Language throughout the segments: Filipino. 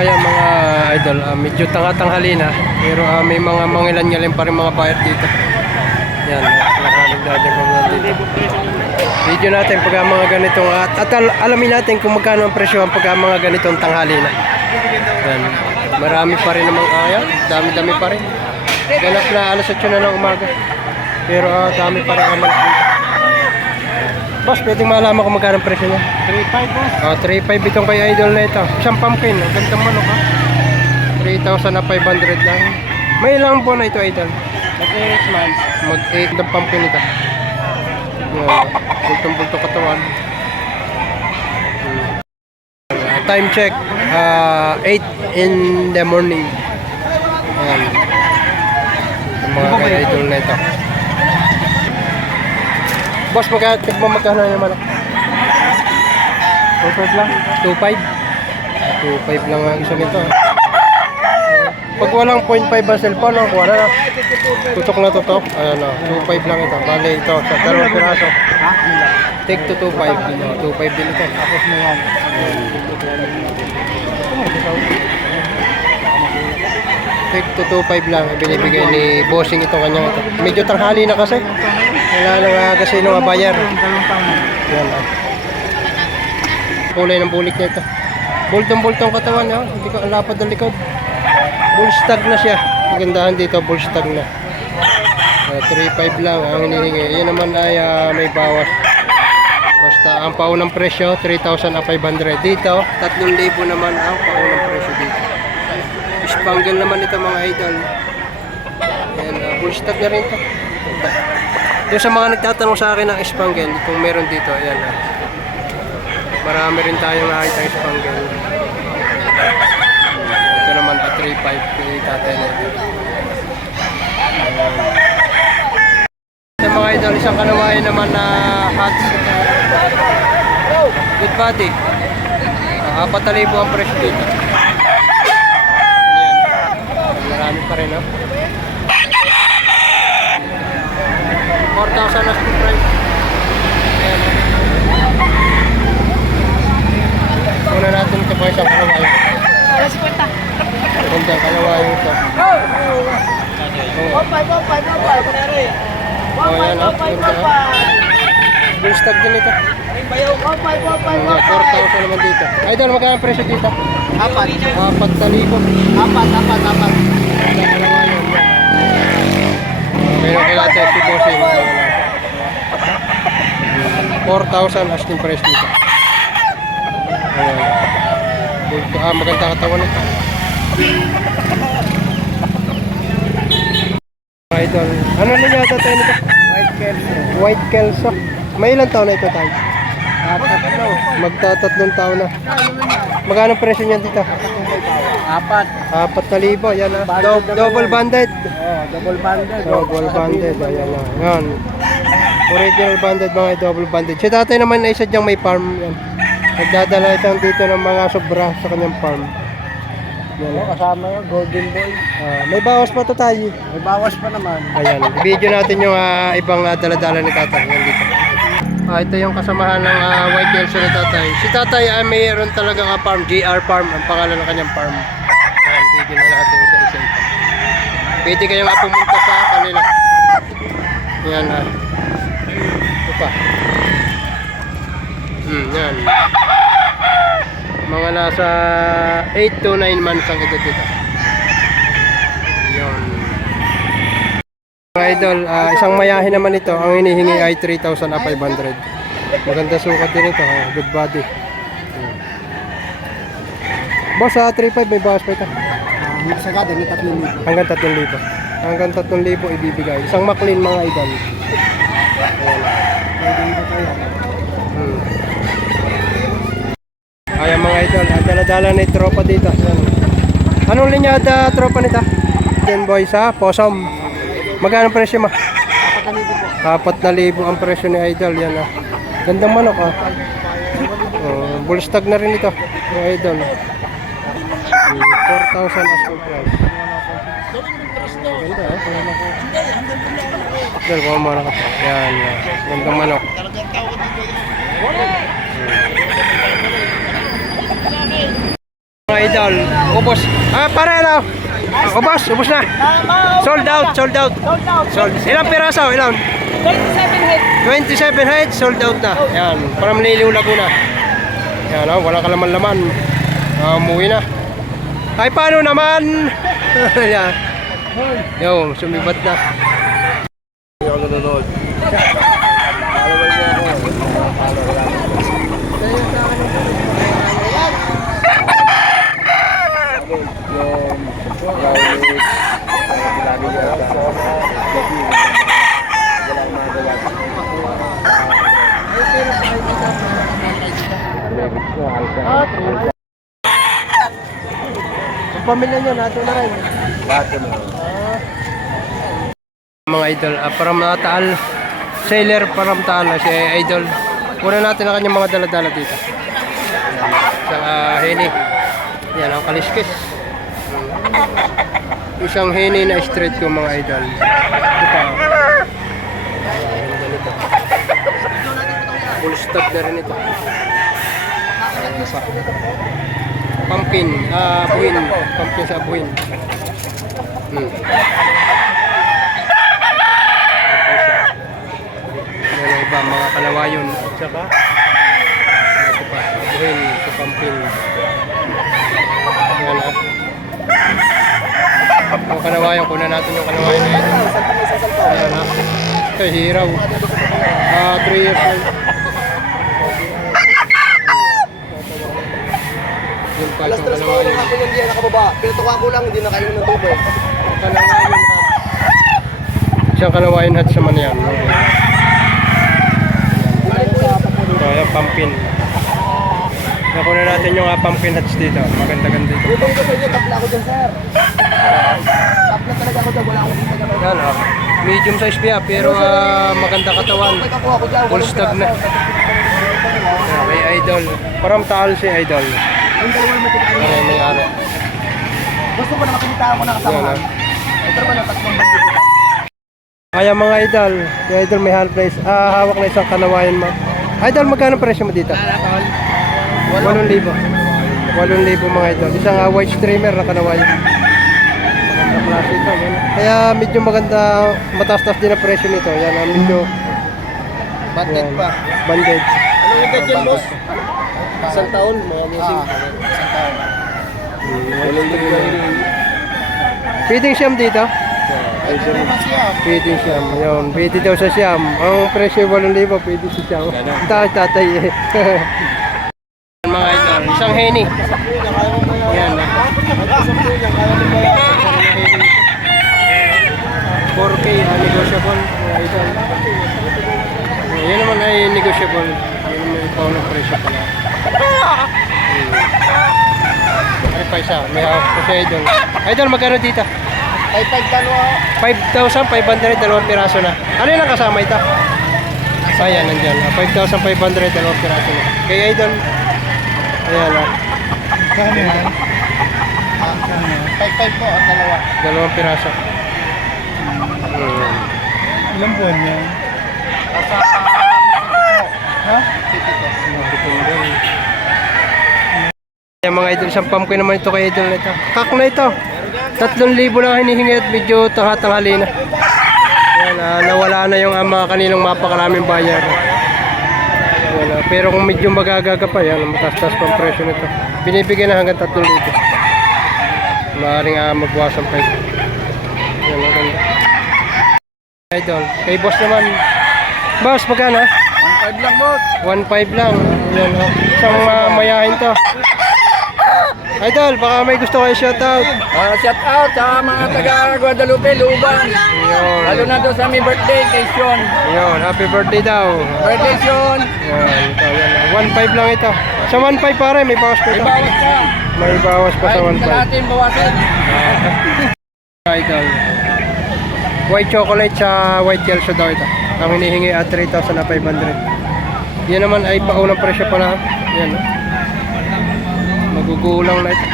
Ayan mga idol, medyo tanga-tanghali na. Pero may mga mangilan-ngilan pa rin mga buyer dito. Yan, nagdadyan ko mga dito. Video natin pagka mga ganitong at alamin natin kung magkano ang presyo ang pagka mga ganitong tanghali na. Yan, marami pa rin namang ayan, dami-dami pa rin. Ganap na alas 8 na ng umaga. Pero dami pa rin naman dito. Boss, pwedeng malaman kung magkano ang presyo niya? 3.5 boss. 3.5 itong kay idol na ito. Isang pumpkin, ang gandang manok ha. 3,500 lang. May ilang po na ito idol? Mag-8 months. Mag-8 ng pumpkin ito. Bultong-bulto katawan. Time check, 8 in the morning. Ayan. Ang mga kay idol na ito. Boss, magkano yung manok? 2.5 lang. 2.5? 2.5 lang ang isa nito. Pag walang 0.5 ang cellphone, wala na. Tutok na tutok. Ayan o, 2.5 lang ito. Bale ito, sa dalawang piraso. Ha? Take to 2.5. 2.5 din ito. Tapos mo yan. Take to 2.5 lang. Binibigay ni bossing ito kanyang ito. Medyo tanghali na kasi. Wala na kasi nung bayar. Dalawang taon na. Yan o. Kulay ng bulik na ito. Bultong-bultong katawan o. Hindi ko alapad ng likod. Bullstag na siya. Magandahan dito, bullstag na. 3.5 lang ang hinihingi. Yan naman ay may bawas. Basta ang paunang presyo 3,500. Dito 3,000 naman ang paunang presyo dito. Spangle naman ito mga idol. Yan, bullstag na rin ito. Yung sa mga nagtatanong sa akin ng spangle, kung meron dito, ayan. Marami rin tayong nakita ng spangle. Ito naman 3.5 kay tatay nito. Sa mga idol, isang kanawain naman na hats. Good body. 4,000 ang presyo dito. Ayan. Marami pa rin, no? 4,000 as to price. Ayan. Una natin ito po isang kanawain. Ganda kanawain ito. Ayan, ganda. Bullstag din ito. 4,000 naman dito. Idol, magkano ang presyo dito? 4,000. 4. Meron kaya natin si Bossing. 4,000 asking price dito. Ayan. Maganda katawan ito. Idol. Ano na yata tayo nito? White Kelso. White Kelso. May ilang taon na ito tayo? 4. Magtatatlong taon na. Magkano presyo niyan dito? 4. 4,000. Yan na. Double banded. Double banded. Double banded. Ayan na. Yan. Original banded mga double banded. Si tatay naman ay sadyang may farm. Yan. Nagdadala isang dito ng mga sobra sa kanyang farm. Yan. Kasama yung Golden Boy. May bawas pa to tayo. May bawas pa naman. Ayan. Video natin yung ibang daladala ni tatay. Yan dito. Ito yung kasamahan ng White Kelso ni tatay. Si tatay ay mayroon talagang farm. GR Farm ang pangalan ng kanyang farm. Ayan. Video na natin isa-isa ito. Pwede kayong pumunta sa kanila. Yan ito pa. Yan. Mga nasa 8 to 9 months ang edad dito. Yun. Mga idol, isang mayahe naman ito. Ang hinihingi ay 3,500. Maganda sukat din ito. Good body. Boss, 3,500 may bawas pa ito. Sa gada, may 3,000. Hanggang 3,000. Hanggang 3,000 ibibigay. Isang McLean mga idol. Ayan mga idol, dala-dala na yung tropa dito. Anong linyada tropa nito? Gen boy sa Posom. Magkano presyo ma? 4,000 ang presyo ni idol. Yan gandang manok bullstag na rin ito mga idol. 4,000 as per price. Ganda Dahil kung manok ka. Yan. Gandang manok. Mga idol, ubos. Pare na. Ubos na. Sold out. Ilang piraso? Ilang? 27 heads, sold out na. Yan, para Maniliw, Laguna. Yan, wala ka laman-laman. Umuwi na. Ay, paano naman? Yan. Yung, sumibat na. Ako nanonood. Ang pamilya niya, nato na rin. Mga idol, Paramtaal, Sailor Paramtaal, si idol. Kunan natin ang kanyang mga dala-dala dito. Isang heni. Yan ang kaliskis. Isang heni na straight ko mga idol. Ito pa. Ganito. Full stop na rin ito. Ayan pa. Pumpkin, buhin. Pumpkin sa buhin. Yan iba, mga kalawayon. At saka, ito pa, buhin sa pumpkin. Yan ha. Yung kalawayon, kunan natin yung kalawayon na ito. Ayan ha. Ito, hiraw. 3 years old. Yung pa isang kalawayon. Ako yung hindi nakababa. Pinutukan ko lang, hindi nakainom ng tubig. Kalawayon hat. Isang kalawayon hat sa man yan. Ayan, pumpkin. Nakuha natin yung pumpkin hats dito. Maganda-ganda dito. Utong ko sa inyo, tapla ako dyan, sir. Tapla talaga ako dyan, wala akong kita naman. Yan oh. Medium size biya pero maganda katawan. Nagkakuha ko dyan, Full stop na. Ayan, may idol. Paramtaal si idol. Yung dalawa naman kita. Ayan, may ari. Gusto ko na makikita ako na kasama. Ito naman ang tatlong bandit. Kaya mga idol, si idol may half price. Hawak na isang kalawayan mo. Idol, magkano presyo mo dito? 8,000. 8,000 mga idol. Isang white streamer na kanawayan. Maganda klase ito. Yan. Kaya medyo maganda, mataas-taas din ang presyo nito. Yan, medyo Bandit yan, pa. banded. Ano yung date yan, boss? Isang taon, mga musing. Isang taon. Feeding siyam dito? Feeding siyam. Yun, pwede daw sa siyam. Ang presyo 8,000, pwede sa siyam. Tatay eh. Mga idol, isang heni. Yan. 4K, negotiable. Mga idol. Yan naman ay negotiable. Yan naman ikaw ng presyo pala. Ano pa isa? May hawak ko sa idol. Idol, magkano dito? 5,500, dalawang piraso na. Ano yung kasama ito? Ayan, nandyan. 5,500, dalawang piraso na. Kay idol. Ayan o. Kano yan? 5,500 po at dalawa. Dalawang piraso. Ilang buwan yan? Ha? Ayan mga idol, isang pumpkin naman ito kay idol na ito. Kak na ito. 3,000 lang hinihingi at medyo tanghali na. Ayan, nawala na yung mga kaninang mapakaraming bayar. Ayan, pero kung medyo magagaga pa, yan, matastas pa ang presyo nito. Binibigyan na hanggang 3,000. Maaaring magwasan pa ito. Ayan, maganda. Idol, kay boss naman. Boss, magkano? 1,500 lang, boss. 1,500 lang. Ayan, isang mayahin to. Idol, baka may gusto kayo shoutout. Shout out sa mga taga Guadalupe, Lubang. Yun. Lalo na doon sa may birthday kay Sean. Yun, happy birthday daw. Birthday Sean. Yan, ito, yan. 1,500 lang ito. Sa 1,500 pare, may bawas pa May ito. bawas ka. May bawas pa sa Kahit hindi 1,500. natin bawasan. Idol. White chocolate sa white kelso daw ito. Ang hinihingi at 3,500. Yan naman ay paunang presyo pala. Yan. Magugulang na ito.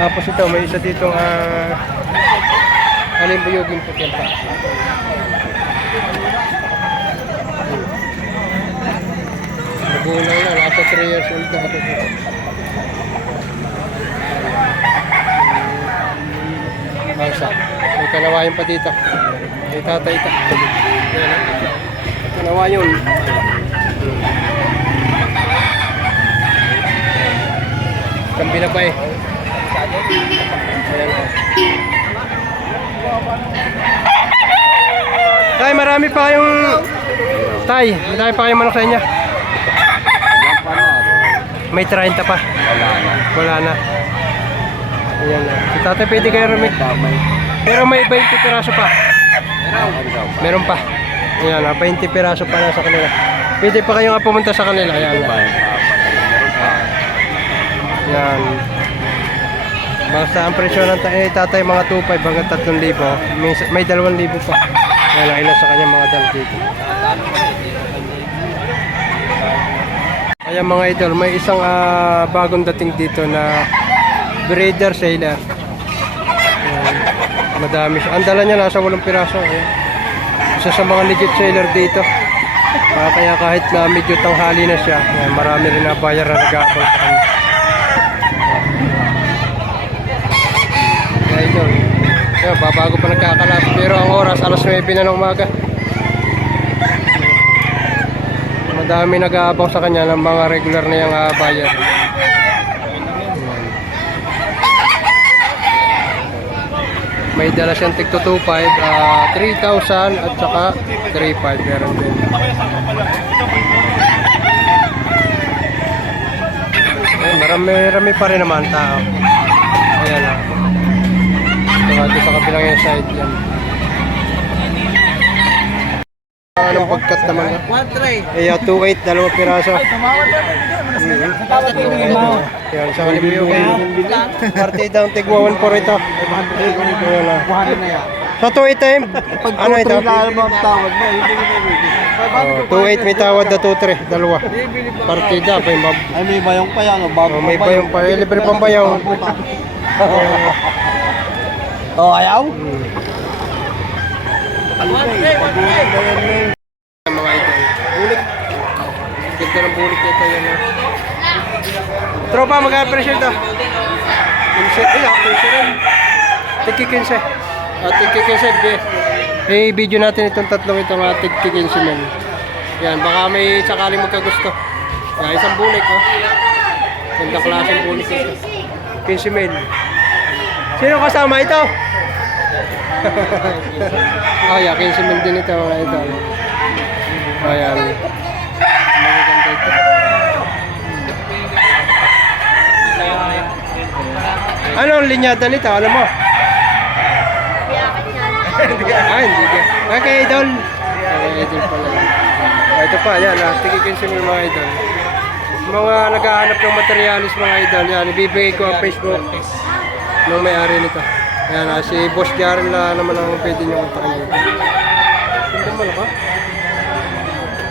Tapos ito, may isa ditong alimbuyugin po yan pa. Magulang na, nasa 3 years old na ito. nawayan pa dito. May tatay ito. Ayan, ito nawayan. Kambi na pa eh. Ayan. Tay, marami pa kayong... Tay, marami pa kayong manok sa inyo. May 30 pa. Wala na. Ayan na. Si tatay pwede kayo rumit. Pero may 20 piraso pa. Meron pa. Ayan na, 20 piraso pa na sa kanila. Pwede pa kayo nga pumunta sa kanila. Ayan na. Ayan. Basta ang presyo ng tatay mga 2.5 hanggang 3,000. May 2,000 pa. Ayan na, ilan sa kanya mga dal dito. Ayan mga idol, may isang bagong dating dito na breeder sailor. Ayan, madami siya. Ang dala niya nasa 8 piraso. Ayan. Isa sa mga legit sailor dito. Kaya kahit na medyo tanghali na siya, ayan, marami rin na bayar na nag-aabang sa kanya. Ayan idol. Ayan, babago pa nagkakalas. Pero ang oras, alas 9 na ng umaga. Madami nag-aabang sa kanya ng mga regular na yung buyer. May dala siyang tig 2.5, 3,000 at saka 3,500 meron din. Marami pa rin naman tao. Ayan lang. Ito sa kabilang yung side yan. Anong pagkat naman yan? 2.8, 2 piraso. Yan, sa kalimuyo kayo. Partida ang tigwa 1.4 ito. Sa 2.8 ano ito? 2.8 may tawad na 2.3, 2. Partida, May bayong pa yan. may bayong pa. Libre pang bayong. Ayaw? Mga ito. Bulik. Ganda ng bulik nito yan. Tropa, mag-appreciate ito. 15 rin. Tiki 15. Tiki 15. I-video natin itong tatlong itong tiki 15 men. Yan, baka may sakaling magkagusto. Yan, isang bulik. Ganda klaseng bulik ito. 15 men. Sino kasama ito? Oh yeah, 15 mil din ito mga ito. Ayan. Magaganda ito. Ano ang linyada nito? Alam mo? Hindi ka. Okay, idol. Okay, idol pala. Ito pa, yan. Tigi 15 mil mga idol. Mga naghahanap ng materialis mga idol. Yan, ibibigay ko ang Facebook ng may-ari nito. Ayan, si Boss Jaren na naman ang pwede nyo kontakin dito. Ito mo na ka?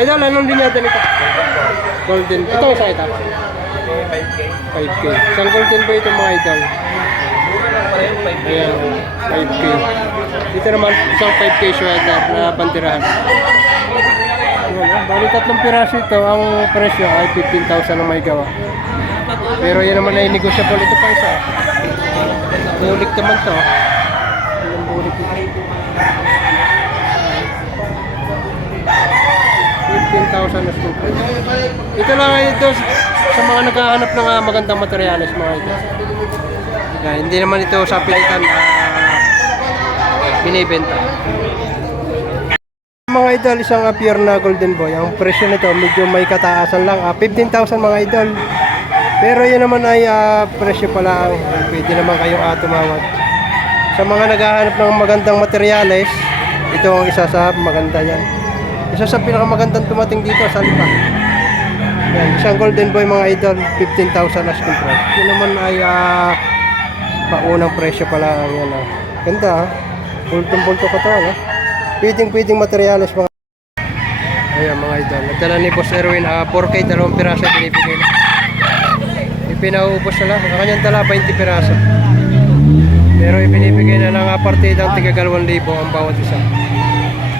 Idol, anong linyada nito? Golden. Ito isa ito? 5K. Isang golden ba ito mga idol? Ayan, 5K. Dito naman, isang 5K sweater na bandirahan. Bali 3 piraso ito, ang presyo ay 15,000 ang may gawa. Pero yan naman ay negotiable ito pa isa. Bulik naman to. Yung bulik ito. 15,000 na scoop. Ito lang ito sa mga naghahanap ng magandang materyales mga ito. Kaya, hindi naman ito sa pilitan binibenta. Mga idol, isang pure na golden boy. Ang presyo nito medyo may kataasan lang. 15,000 mga idol. Pero yun naman ay presyo pala. Pwede naman kayong tumawag. Sa mga naghahanap ng magandang materyales, ito ang isa sa maganda yan. Isa sa pinakamagandang tumating dito sa Lipa. Yan, isang golden boy mga idol, 15,000 as price. Yun naman ay paunang presyo pala ang yan. Ganda ha. Bultong-bulto ka to. Pwedeng materyales mga. Ayan mga idol. Nagdala ni Boss Erwin 4K, 2 piraso binibigay na. Ipinaubos na lang. Ang kanyang dala 20 piraso. Pero ibinibigay na ng partidang tiga 2,000 ang bawat isa.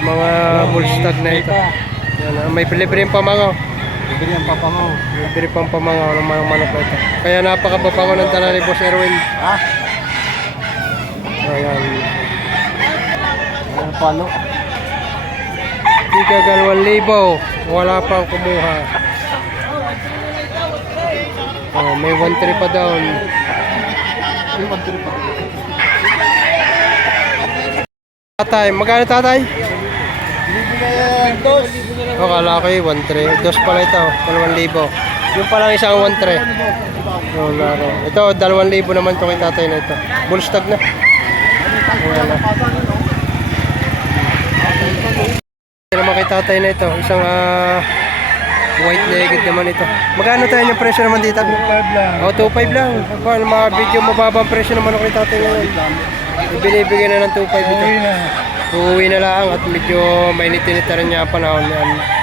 Mga full stock na ito. Yan, may libre yung pamangaw. Libre pang pamangaw ng mga manok na ito. Kaya napakababango ng dala ni Boss Erwin. Ayan. palo. Tiga 2,000. Wala pang kumuha. Oh, may 1,300 pa down. Yung pagtiri pa. Tatay, magkano tatay? Bibigyan dos. Oh, kala ko 1,300. Dos pala ito, 2,000. Yung palang isang 1,300. Oh, laro. Ito, 2,000 naman ito kay tatay na ito. Bull stag na. Ayan na. Ito naman kay tatay na ito. Isang white-legged naman ito. Magkano tayo yung presyo naman dito? 5 lang. Oh, 2,500 lang. Paano mga video mababang presyo naman kay tatay ngayon. Binibigyan na ng 2,500 ito. Uwi na. Uuwi na lang at medyo mainit-init na rin niya ang panahon yan.